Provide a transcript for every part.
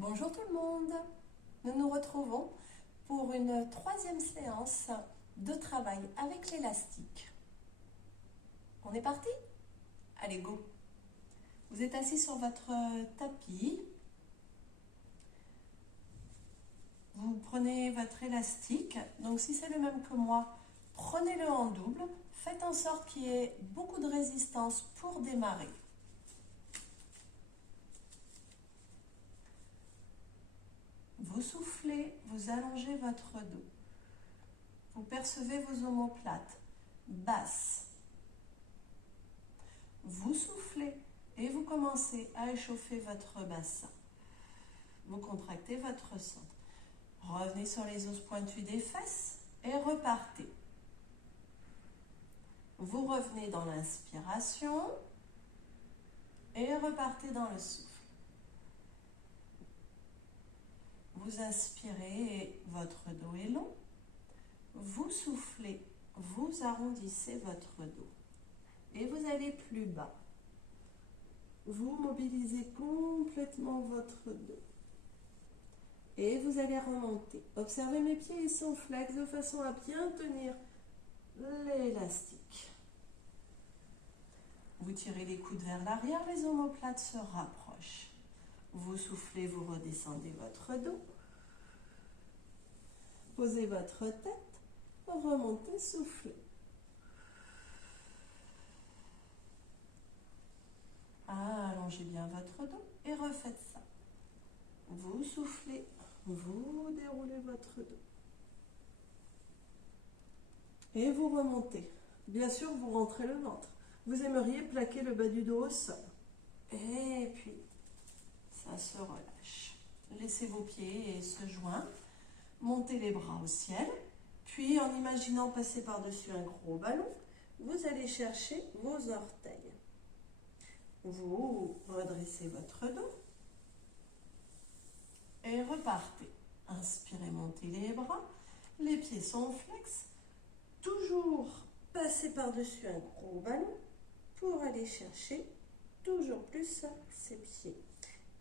Bonjour tout le monde, nous nous retrouvons pour une troisième séance de travail avec l'élastique. On est parti? Allez, go! Vous êtes assis sur votre tapis, vous prenez votre élastique, donc si c'est le même que moi, prenez-le en double, faites en sorte qu'il y ait beaucoup de résistance pour démarrer. Vous soufflez, vous allongez votre dos. Vous percevez vos omoplates basses. Vous soufflez et vous commencez à échauffer votre bassin. Vous contractez votre centre. Revenez sur les os pointus des fesses et repartez. Vous revenez dans l'inspiration et repartez dans le souffle. Vous inspirez et votre dos est long. Vous soufflez, vous arrondissez votre dos. Et vous allez plus bas. Vous mobilisez complètement votre dos. Et vous allez remonter. Observez mes pieds, ils sont flex de façon à bien tenir l'élastique. Vous tirez les coudes vers l'arrière, les omoplates se rapprochent. Vous soufflez, vous redescendez votre dos. Posez votre tête, remontez, soufflez. Allongez bien votre dos et refaites ça. Vous soufflez, vous déroulez votre dos. Et vous remontez. Bien sûr, vous rentrez le ventre. Vous aimeriez plaquer le bas du dos au sol. Et puis, ça se relâche. Laissez vos pieds se joindre. Montez les bras au ciel. Puis, en imaginant passer par-dessus un gros ballon, vous allez chercher vos orteils. Vous redressez votre dos. Et repartez. Inspirez, montez les bras. Les pieds sont flex. Toujours passer par-dessus un gros ballon pour aller chercher toujours plus ses pieds.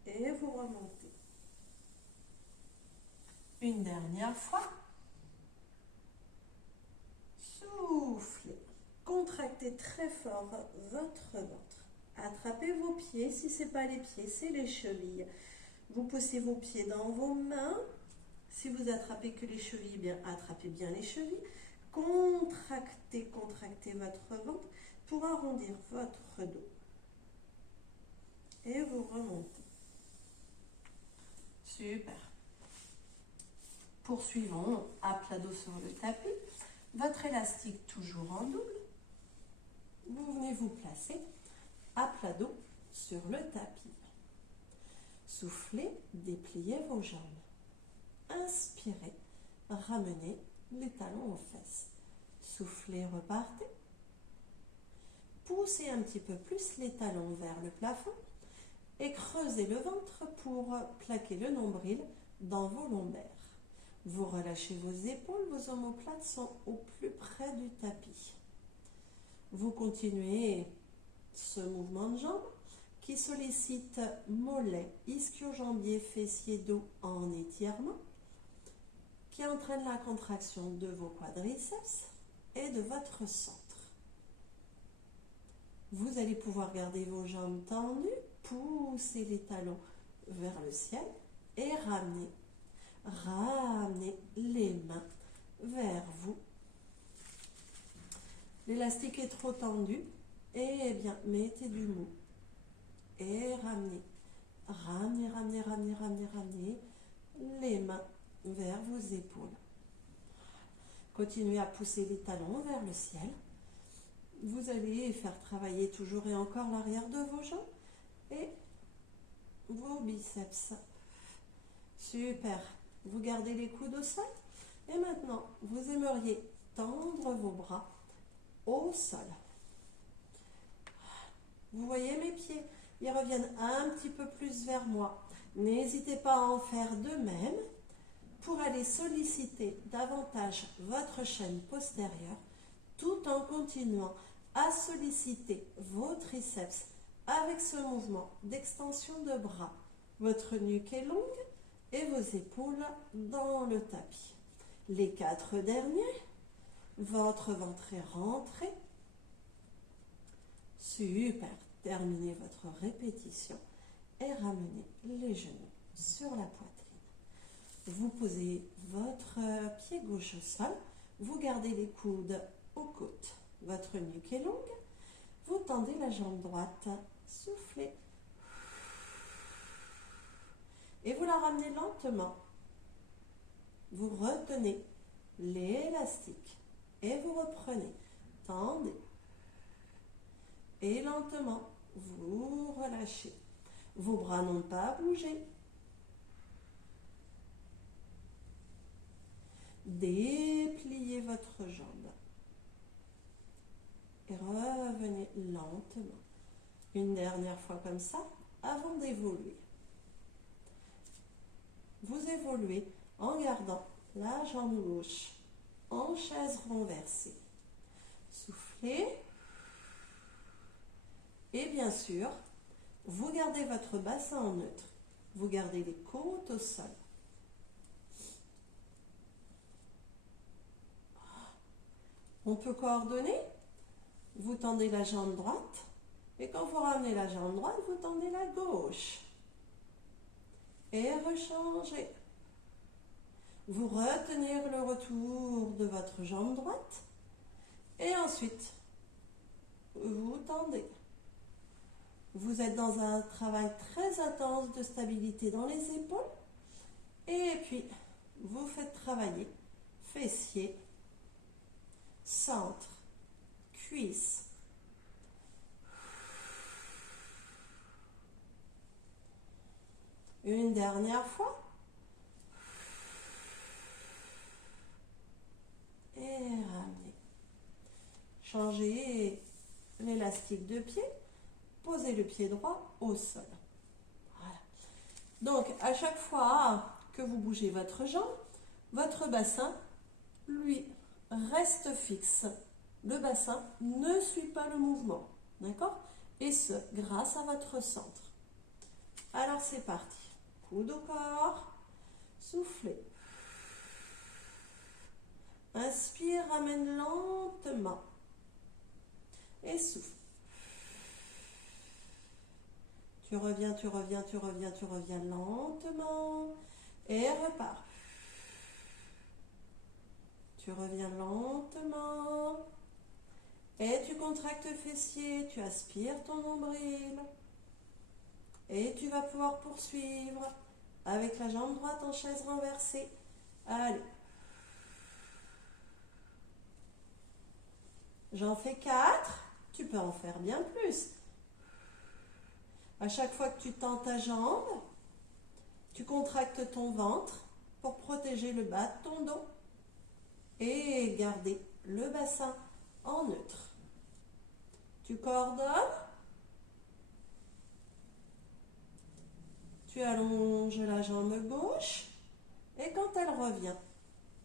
Et vous remontez. Une dernière fois. Soufflez. Contractez très fort votre ventre. Attrapez vos pieds. Si ce n'est pas les pieds, c'est les chevilles. Vous poussez vos pieds dans vos mains. Si vous attrapez que les chevilles, bien, attrapez bien les chevilles. Contractez, contractez votre ventre pour arrondir votre dos. Et vous remontez. Super. Poursuivons à plat dos sur le tapis. Votre élastique toujours en double. Vous venez vous placer à plat dos sur le tapis. Soufflez, dépliez vos jambes. Inspirez, ramenez les talons aux fesses. Soufflez, repartez. Poussez un petit peu plus les talons vers le plafond et creusez le ventre pour plaquer le nombril dans vos lombaires. Vous relâchez vos épaules, vos omoplates sont au plus près du tapis. Vous continuez ce mouvement de jambes qui sollicite mollets, ischio-jambiers, fessiers, dos en étirement, qui entraîne la contraction de vos quadriceps et de votre centre. Vous allez pouvoir garder vos jambes tendues, pousser les talons vers le ciel et ramener les mains vers vous. L'élastique est trop tendu, et bien mettez du mou et ramenez les mains vers vos épaules. Continuez à pousser les talons vers le ciel. Vous allez faire travailler toujours et encore l'arrière de vos jambes et vos biceps. Super. Vous gardez les coudes au sol. Et maintenant, vous aimeriez tendre vos bras au sol. Vous voyez mes pieds? Ils reviennent un petit peu plus vers moi. N'hésitez pas à en faire de même pour aller solliciter davantage votre chaîne postérieure tout en continuant à solliciter vos triceps avec ce mouvement d'extension de bras. Votre nuque est longue, et vos épaules dans le tapis. Les 4 derniers, votre ventre est rentré. Super. Terminez votre répétition et ramenez les genoux sur la poitrine. Vous posez votre pied gauche au sol. Vous gardez les coudes aux côtes. Votre nuque est longue. Vous tendez la jambe droite. Soufflez. Et vous la ramenez lentement. Vous retenez l'élastique et vous reprenez. Tendez. Et lentement, vous relâchez. Vos bras n'ont pas bougé. Dépliez votre jambe. Et revenez lentement. Une dernière fois comme ça, avant d'évoluer. Vous évoluez en gardant la jambe gauche en chaise renversée. Soufflez. Et bien sûr, vous gardez votre bassin en neutre. Vous gardez les côtes au sol. On peut coordonner. Vous tendez la jambe droite. Et quand vous ramenez la jambe droite, vous tendez la gauche. Et rechangez. Vous retenez le retour de votre jambe droite. Et ensuite, vous tendez. Vous êtes dans un travail très intense de stabilité dans les épaules. Et puis, vous faites travailler fessiers, centre, cuisses. Une dernière fois. Et ramenez. Changez l'élastique de pied. Posez le pied droit au sol. Voilà. Donc, à chaque fois que vous bougez votre jambe, votre bassin, lui, reste fixe. Le bassin ne suit pas le mouvement. D'accord? Et ce, grâce à votre centre. Alors, c'est parti. Coude au corps. Soufflez. Inspire, ramène lentement. Et souffle. Tu reviens, tu reviens, tu reviens, tu reviens lentement. Et repars. Tu reviens lentement. Et tu contractes le fessier. Tu aspires ton nombril. Et tu vas pouvoir poursuivre avec la jambe droite en chaise renversée. Allez. J'en fais 4. Tu peux en faire bien plus. À chaque fois que tu tends ta jambe, tu contractes ton ventre pour protéger le bas de ton dos et garder le bassin en neutre. Tu coordonnes. Tu allonges la jambe gauche et quand elle revient,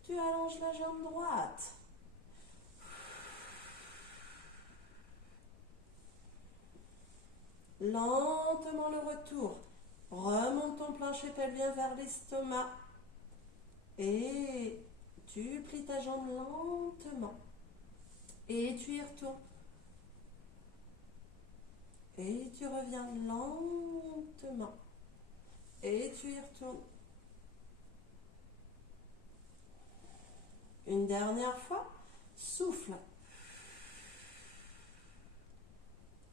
tu allonges la jambe droite. Lentement le retour. Remonte ton plancher pelvien vers l'estomac. Et tu plies ta jambe lentement. Et tu y retournes. Et tu reviens lentement. Et tu y retournes. Une dernière fois. Souffle.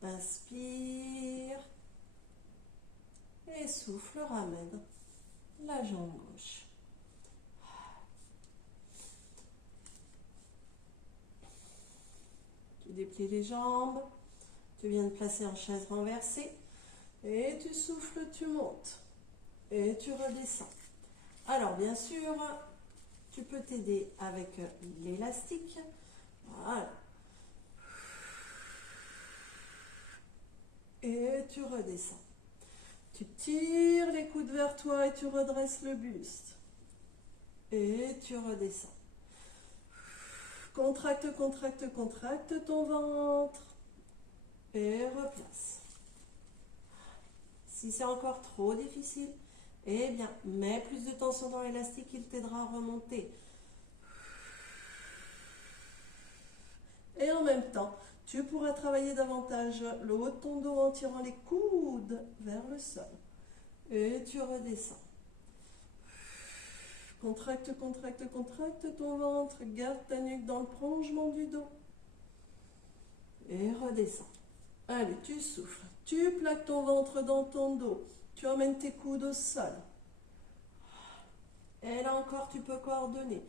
Inspire. Et souffle, ramène la jambe gauche. Tu déplies les jambes. Tu viens de placer en chaise renversée. Et tu souffles, tu montes. Et tu redescends. Alors, bien sûr, tu peux t'aider avec l'élastique. Voilà. Et tu redescends. Tu tires les coudes vers toi et tu redresses le buste. Et tu redescends. Contracte, contracte, contracte ton ventre. Et replace. Si c'est encore trop difficile, Eh bien, mets plus de tension dans l'élastique, il t'aidera à remonter. Et en même temps, tu pourras travailler davantage le haut de ton dos en tirant les coudes vers le sol. Et tu redescends. Contracte, contracte, contracte ton ventre. Garde ta nuque dans le prolongement du dos. Et redescends. Allez, tu souffles. Tu plaques ton ventre dans ton dos. Tu emmènes tes coudes au sol. Et là encore, tu peux coordonner.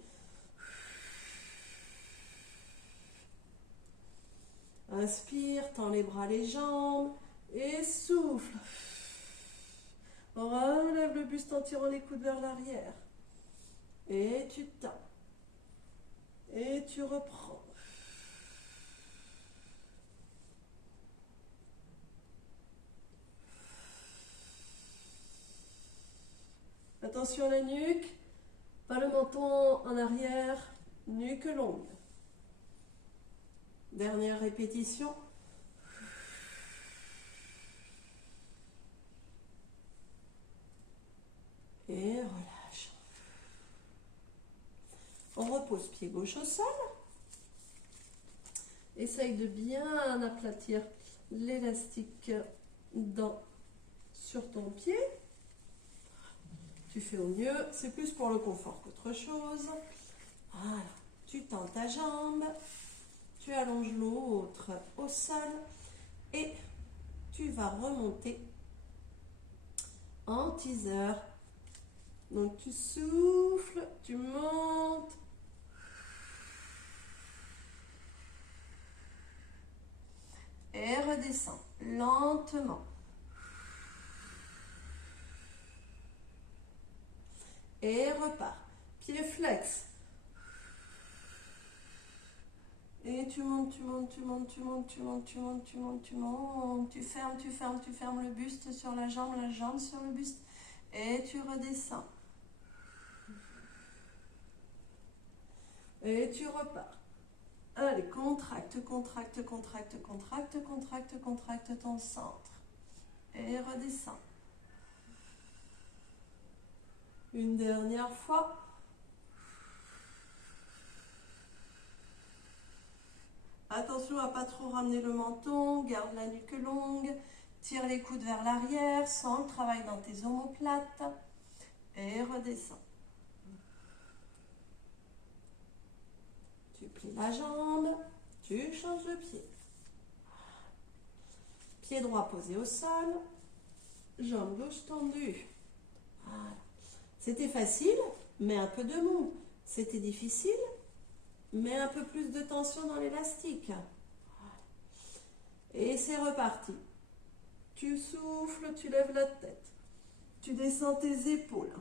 Inspire, tends les bras, les jambes. Et souffle. Relève le buste en tirant les coudes vers l'arrière. Et tu tends. Et tu reprends. Attention à la nuque. Pas le menton en arrière. Nuque longue. Dernière répétition. Et relâche. On repose pied gauche au sol. Essaye de bien aplatir l'élastique sur ton pied. Tu fais au mieux. C'est plus pour le confort qu'autre chose. Voilà. Tu tends ta jambe. Tu allonges l'autre au sol. Et tu vas remonter en teaser. Donc tu souffles, tu montes. Et redescends lentement. Et repars. Pied flex. Et tu montes, tu montes, tu montes, tu montes, tu montes, tu montes, tu montes, tu montes. Tu fermes, tu fermes, tu fermes le buste sur la jambe sur le buste. Et tu redescends. Et tu repars. Allez, contracte, contracte, contracte, contracte, contracte, contracte ton centre. Et redescends. Une dernière fois. Attention à ne pas trop ramener le menton, garde la nuque longue, tire les coudes vers l'arrière, sens le travail dans tes omoplates et redescends. Tu plies la jambe, tu changes de pied. Pied droit posé au sol, jambe gauche tendue. Voilà. C'était facile, mais un peu de mou. C'était difficile, mais un peu plus de tension dans l'élastique. Et c'est reparti. Tu souffles, tu lèves la tête. Tu descends tes épaules.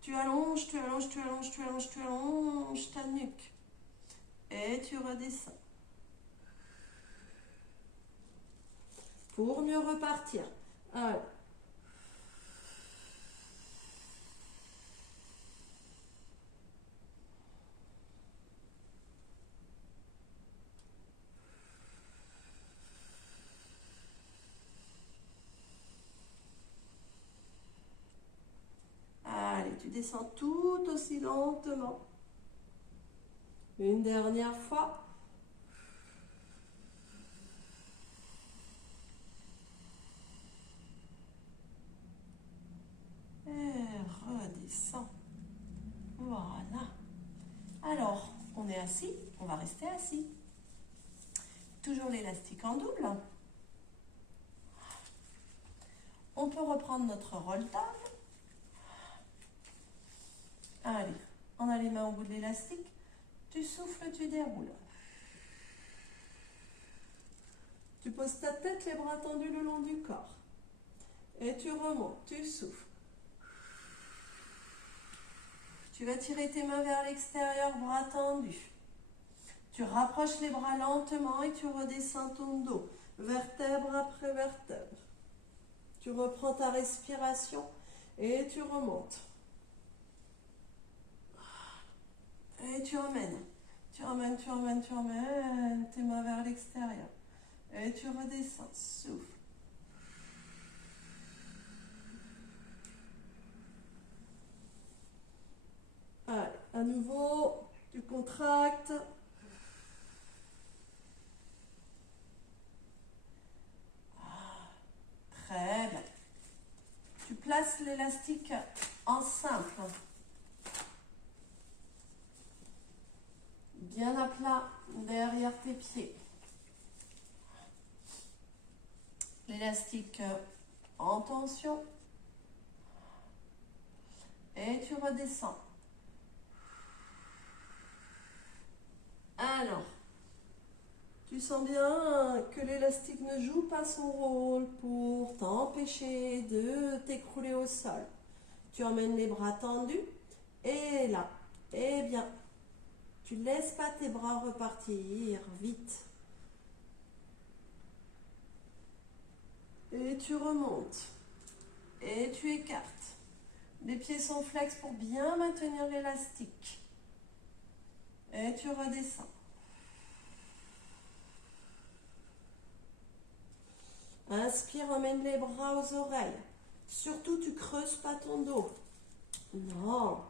Tu allonges, tu allonges, tu allonges, tu allonges, tu allonges ta nuque. Et tu redescends. Pour mieux repartir. Allez. Allez, tu descends tout aussi lentement. Une dernière fois. Et redescends. Voilà. Alors, on est assis, on va rester assis. Toujours l'élastique en double. On peut reprendre notre roll down. Allez, on a les mains au bout de l'élastique. Tu souffles, tu déroules. Tu poses ta tête, les bras tendus le long du corps. Et tu remontes, tu souffles. Tu vas tirer tes mains vers l'extérieur, bras tendus. Tu rapproches les bras lentement et tu redescends ton dos, vertèbre après vertèbre. Tu reprends ta respiration et tu remontes. Et tu emmènes. Tu emmènes, tu emmènes, tu emmènes tes mains vers l'extérieur. Et tu redescends, souffle. À nouveau, tu contractes. Très bien. Tu places l'élastique en simple. Bien à plat derrière tes pieds. L'élastique en tension. Et tu redescends. Alors, tu sens bien que l'élastique ne joue pas son rôle pour t'empêcher de t'écrouler au sol. Tu emmènes les bras tendus et là, eh bien, tu ne laisses pas tes bras repartir vite. Et tu remontes et tu écartes. Les pieds sont flex pour bien maintenir l'élastique. Et tu redescends. Inspire, emmène les bras aux oreilles. Surtout, tu creuses pas ton dos. Non.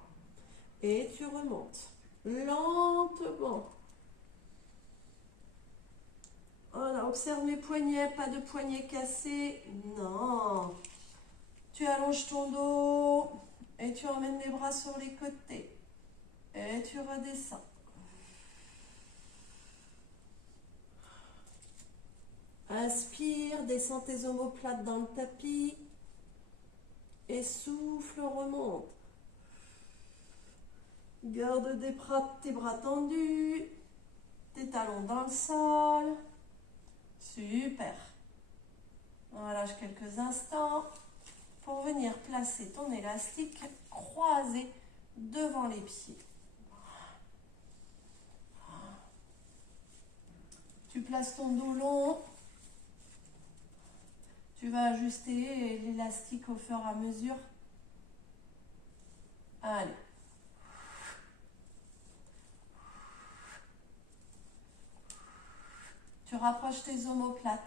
Et tu remontes. Lentement. Voilà, observe mes poignets, pas de poignets cassés. Non. Tu allonges ton dos et tu emmènes les bras sur les côtés. Et tu redescends. Inspire, descends tes omoplates dans le tapis. Et souffle, remonte. Garde tes bras tendus. Tes talons dans le sol. Super. On relâche quelques instants pour venir placer ton élastique croisé devant les pieds. Tu places ton dos long. Tu vas ajuster l'élastique au fur et à mesure. Allez. Tu rapproches tes omoplates.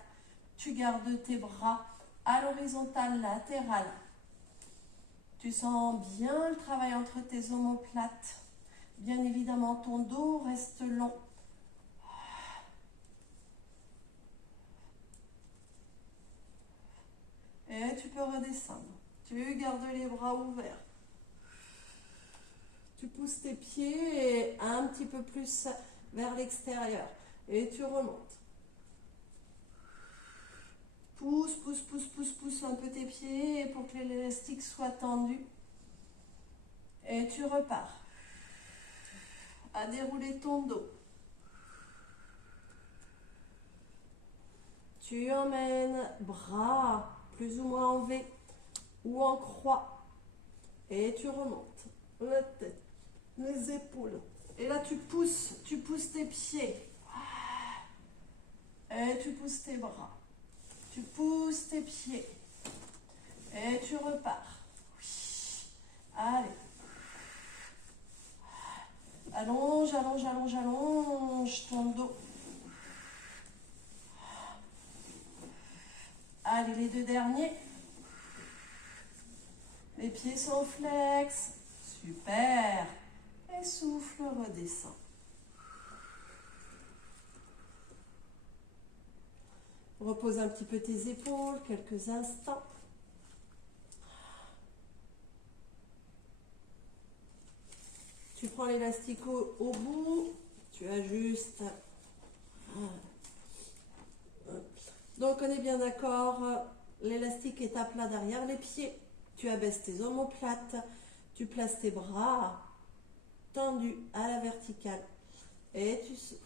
Tu gardes tes bras à l'horizontale latérale. Tu sens bien le travail entre tes omoplates. Bien évidemment, ton dos reste long. Et tu peux redescendre. Tu gardes les bras ouverts. Tu pousses tes pieds un petit peu plus vers l'extérieur. Et tu remontes. Pousse, pousse, pousse, pousse, pousse un peu tes pieds pour que l'élastique soit tendu. Et tu repars. À dérouler ton dos. Tu emmènes bras plus ou moins en V ou en croix. Et tu remontes. La tête, les épaules. Et là, tu pousses tes pieds. Et tu pousses tes bras. Tu pousses tes pieds. Et tu repars. Allez. Allonge, allonge, allonge, allonge ton dos. Allez, les deux derniers. Les pieds sont flex. Super. Et souffle, redescend. Repose un petit peu tes épaules, quelques instants. Tu prends l'élastique au bout, tu ajustes. Donc on est bien d'accord, l'élastique est à plat derrière les pieds. Tu abaisses tes omoplates, tu places tes bras tendus à la verticale et tu souffles.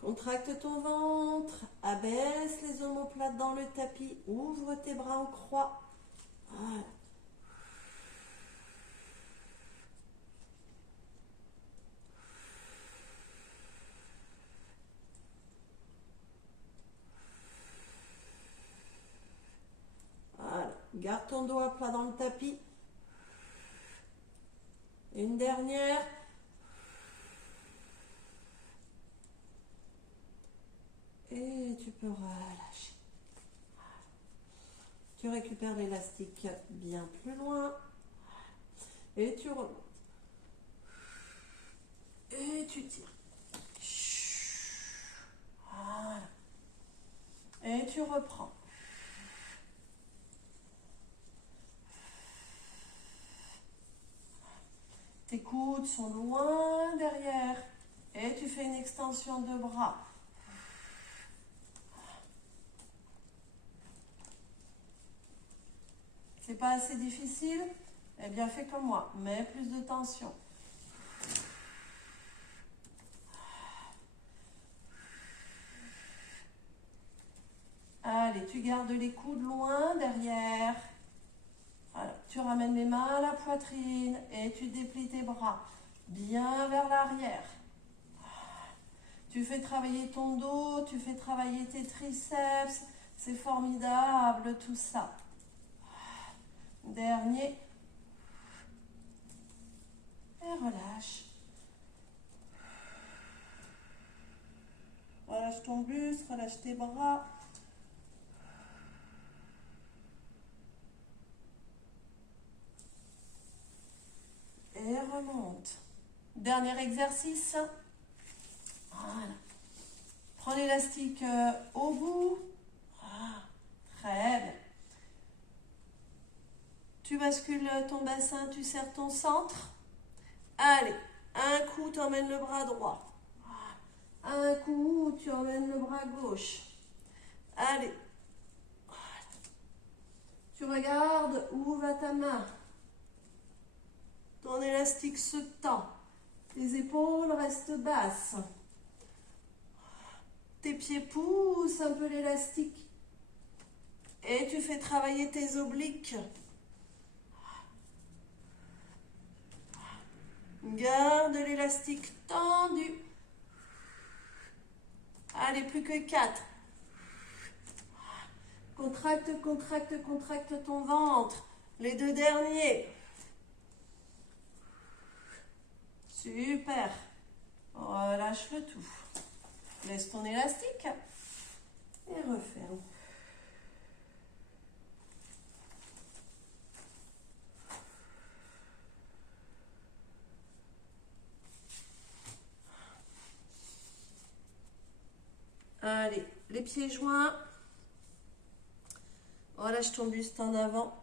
Contracte ton ventre, abaisse les omoplates dans le tapis, ouvre tes bras en croix. Voilà. Voilà. Garde ton dos à plat dans le tapis. Une dernière. Et tu peux relâcher. Tu récupères l'élastique bien plus loin. Et tu remontes. Et tu tires. Voilà. Et tu reprends. Tes coudes sont loin derrière. Et tu fais une extension de bras. C'est pas assez difficile? Eh bien, fais comme moi. Mets plus de tension. Allez, tu gardes les coudes loin derrière. Voilà. Tu ramènes les mains à la poitrine et tu déplies tes bras bien vers l'arrière. Tu fais travailler ton dos, tu fais travailler tes triceps. C'est formidable tout ça. Dernier. Et relâche. Relâche ton buste, relâche tes bras. Et remonte. Dernier exercice. Voilà. Prends l'élastique au bout. Ah, très bien. Tu bascules ton bassin, tu serres ton centre. Allez, un coup, tu emmènes le bras droit. Un coup, tu emmènes le bras gauche. Allez. Tu regardes où va ta main. Ton élastique se tend. Les épaules restent basses. Tes pieds poussent un peu l'élastique. Et tu fais travailler tes obliques. Garde l'élastique tendu. Allez, plus que 4. Contracte, contracte, contracte ton ventre. Les 2 derniers. Super. Relâche le tout. Laisse ton élastique et referme. Allez, les pieds joints. Relâche ton buste en avant.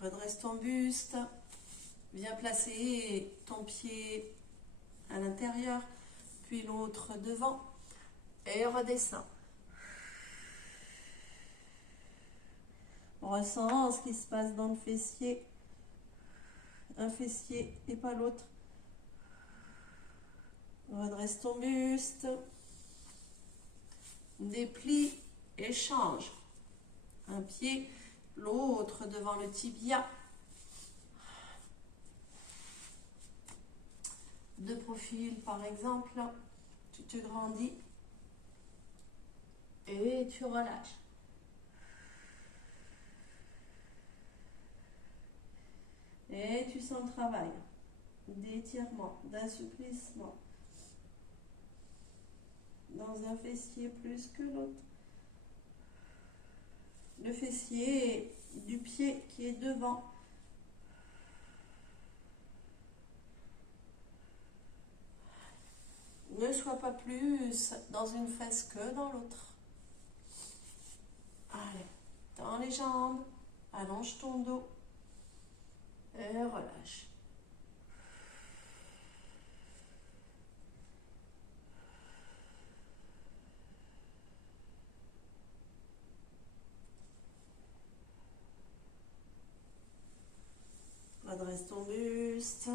Redresse ton buste. Viens placer ton pied à l'intérieur, puis l'autre devant. Et redescends. Ressens ce qui se passe dans le fessier. Un fessier et pas l'autre. Redresse ton buste. Déplie et change. Un pied, l'autre devant le tibia. De profil par exemple. Tu te grandis. Et tu relâches. Et tu sens le travail d'étirement, d'assouplissement dans un fessier plus que l'autre. Le fessier du pied qui est devant. Ne sois pas plus dans une fesse que dans l'autre. Allez, tends les jambes, allonge ton dos et relâche. Redresse ton buste.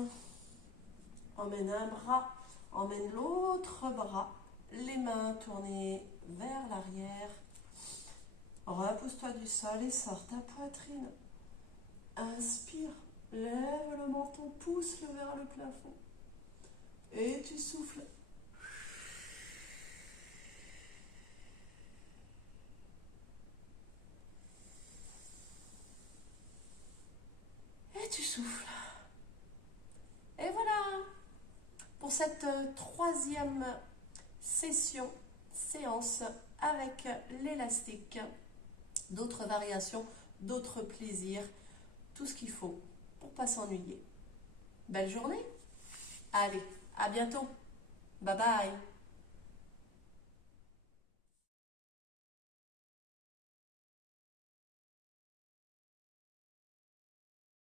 Emmène un bras, emmène l'autre bras. Les mains tournées vers l'arrière. Repousse-toi du sol et sors ta poitrine. Inspire, lève le menton, pousse-le vers le plafond. Et tu souffles. Et tu souffles. Et voilà. pour cette troisième séance avec l'élastique. D'autres variations, d'autres plaisirs, tout ce qu'il faut pour ne pas s'ennuyer. Belle journée. Allez, à bientôt. Bye bye.